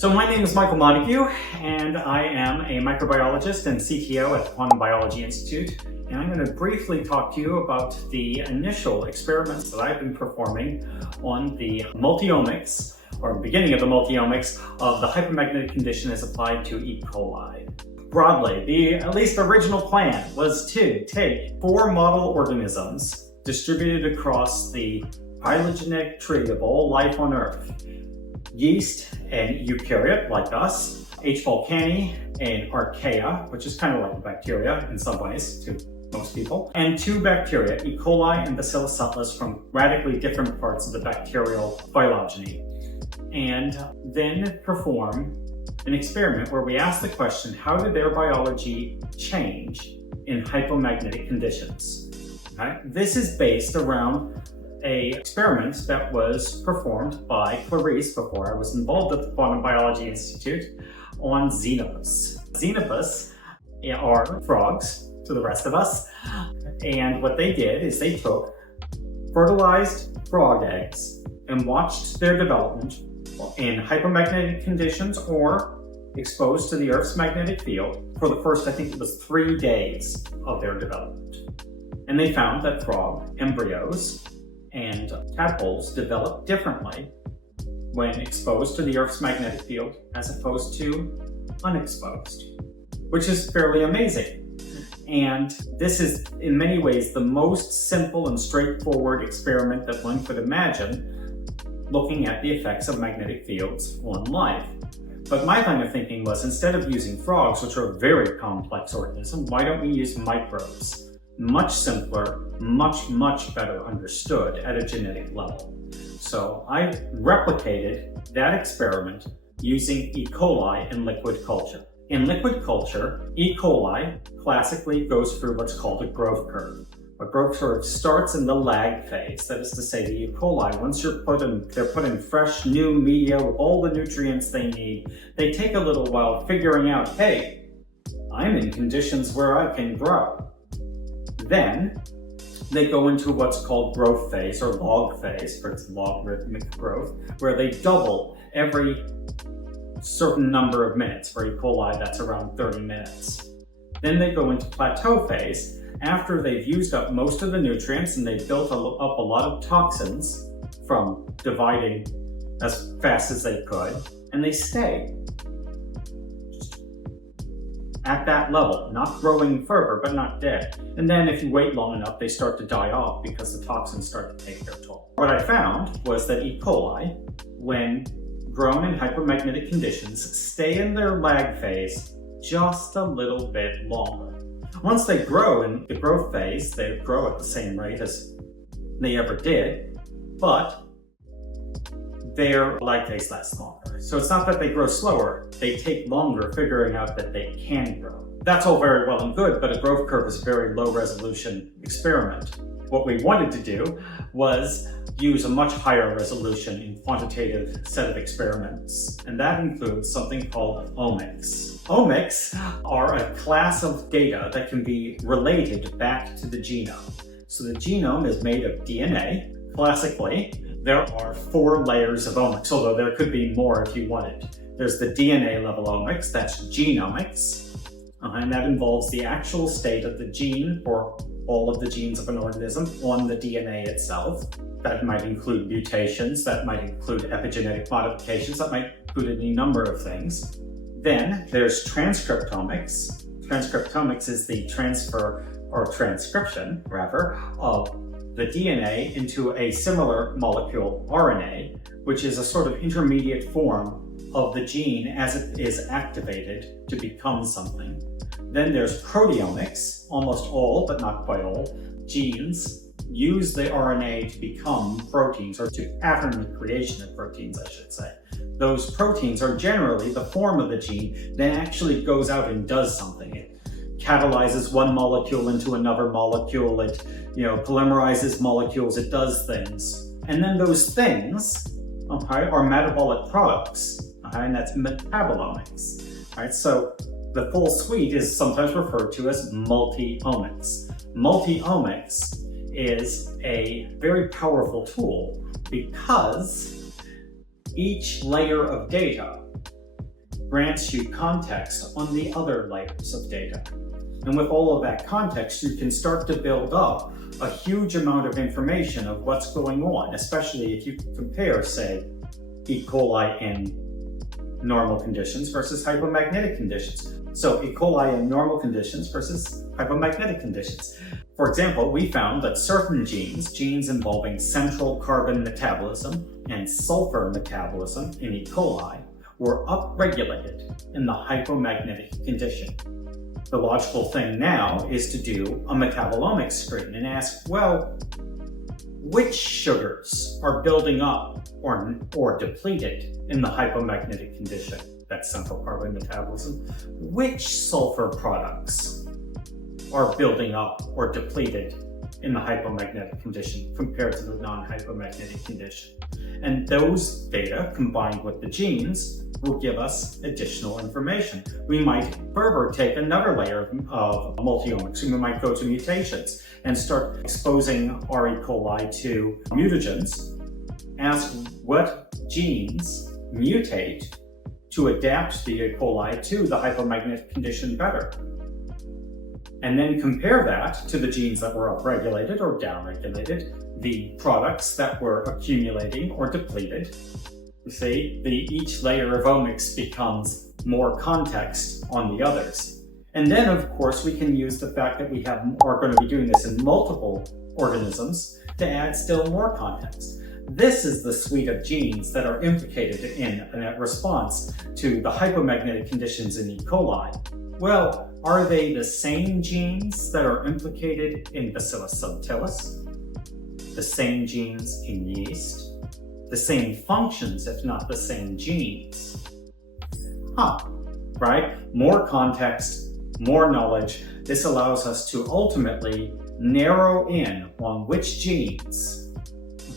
So my name is Michael Montague, and I am a microbiologist and CTO at the Quantum Biology Institute. And I'm going to briefly talk to you about the initial experiments that I've been performing on the multi-omics, or beginning of the multi-omics, of the hypomagnetic condition as applied to E. coli. Broadly, the at least original plan was to take 4 model organisms distributed across the phylogenetic tree of all life on Earth. Yeast, an eukaryote like us, H. volcani, an archaea, which is kind of like a bacteria in some ways to most people, and 2 bacteria, E. coli and Bacillus subtilis, from radically different parts of the bacterial phylogeny. And then perform an experiment where we ask the question, how did their biology change in hypomagnetic conditions? Okay? This is based around an experiment that was performed by Clarice before I was involved at the Quantum Biology Institute on xenopus. Xenopus are frogs to the rest of us, and what they did is they took fertilized frog eggs and watched their development in hypomagnetic conditions or exposed to the Earth's magnetic field for the first, I think it was 3 days of their development. And they found that frog embryos and tadpoles develop differently when exposed to the Earth's magnetic field as opposed to unexposed, which is fairly amazing. And this is in many ways the most simple and straightforward experiment that one could imagine looking at the effects of magnetic fields on life. But my line of thinking was, instead of using frogs, which are a very complex organism, why don't we use microbes? Much simpler, much better understood at a genetic level. So I replicated that experiment using E. coli in liquid culture. In liquid culture, E. coli classically goes through what's called a growth curve. A growth curve starts in the lag phase. That is to say, the E. coli, once they're put in fresh, new media with all the nutrients they need, they take a little while figuring out, hey, I'm in conditions where I can grow. Then they go into what's called growth phase or log phase, for its logarithmic growth, where they double every certain number of minutes. For E. coli, that's around 30 minutes. Then they go into plateau phase after they've used up most of the nutrients and they've built up a lot of toxins from dividing as fast as they could, and they stay at that level, not growing further, but not dead. And then if you wait long enough, they start to die off because the toxins start to take their toll. What I found was that E. coli, when grown in hypomagnetic conditions, stay in their lag phase just a little bit longer. Once they grow in the growth phase, they grow at the same rate as they ever did, but their lag phase lasts longer. So it's not that they grow slower, they take longer figuring out that they can grow. That's all very well and good, but a growth curve is a very low resolution experiment. What we wanted to do was use a much higher resolution and quantitative set of experiments, and that includes something called omics. Omics are a class of data that can be related back to the genome. So the genome is made of DNA. Classically, there are 4 layers of omics, although there could be more if you wanted. There's the DNA level omics, that's genomics, and that involves the actual state of the gene for all of the genes of an organism on the DNA itself. That might include mutations, that might include epigenetic modifications, that might include any number of things. Then there's transcriptomics. Transcriptomics is the transfer, or transcription rather, of the DNA into a similar molecule, RNA, which is a sort of intermediate form of the gene as it is activated to become something. Then there's proteomics. Almost all, but not quite all, genes use the RNA to become proteins, or to pattern the creation of proteins, I should say. Those proteins are generally the form of the gene that actually goes out and does something. It catalyzes one molecule into another molecule, it polymerizes molecules, it does things. And then those things, are metabolic products, and that's metabolomics. So the full suite is sometimes referred to as multi-omics. Multi-omics is a very powerful tool because each layer of data grants you context on the other layers of data. And with all of that context, you can start to build up a huge amount of information of what's going on, especially if you compare, say, E. coli in normal conditions versus hypomagnetic conditions. So E. coli in normal conditions versus hypomagnetic conditions. For example, we found that certain genes involving central carbon metabolism and sulfur metabolism in E. coli, were upregulated in the hypomagnetic condition. The logical thing now is to do a metabolomics screen and ask, well, which sugars are building up or depleted in the hypomagnetic condition, that's central carbon metabolism? Which sulfur products are building up or depleted in the hypomagnetic condition compared to the non-hypomagnetic condition? And those data, combined with the genes, will give us additional information. We might further take another layer of multi-omics. We might go to mutations and start exposing our E. coli to mutagens. Ask what genes mutate to adapt the E. coli to the hypomagnetic condition better. And then compare that to the genes that were upregulated or downregulated, the products that were accumulating or depleted. You see, each layer of omics becomes more context on the others. And then, of course, we can use the fact that we are going to be doing this in multiple organisms to add still more context. This is the suite of genes that are implicated in a response to the hypomagnetic conditions in E. coli. Well, are they the same genes that are implicated in Bacillus subtilis? The same genes in yeast? The same functions, if not the same genes? Right? More context, more knowledge. This allows us to ultimately narrow in on which genes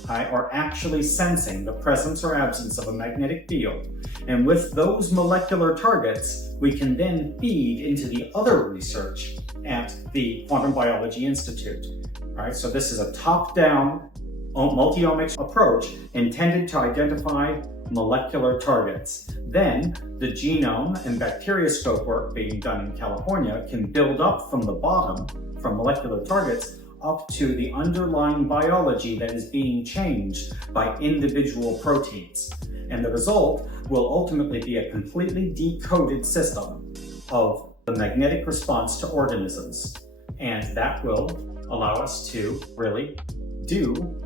are actually sensing the presence or absence of a magnetic field. And with those molecular targets, we can then feed into the other research at the Quantum Biology Institute. Right? So this is a top-down multi-omics approach intended to identify molecular targets. Then the genome and bacterioscope work being done in California can build up from the bottom, from molecular targets, up to the underlying biology that is being changed by individual proteins. And the result will ultimately be a completely decoded system of the magnetic response to organisms. And that will allow us to really do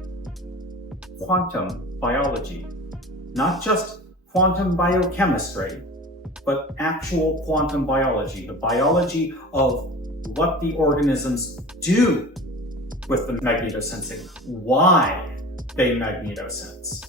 quantum biology. Not just quantum biochemistry, but actual quantum biology. The biology of what the organisms do with the magnetosensing, why they magnetosense.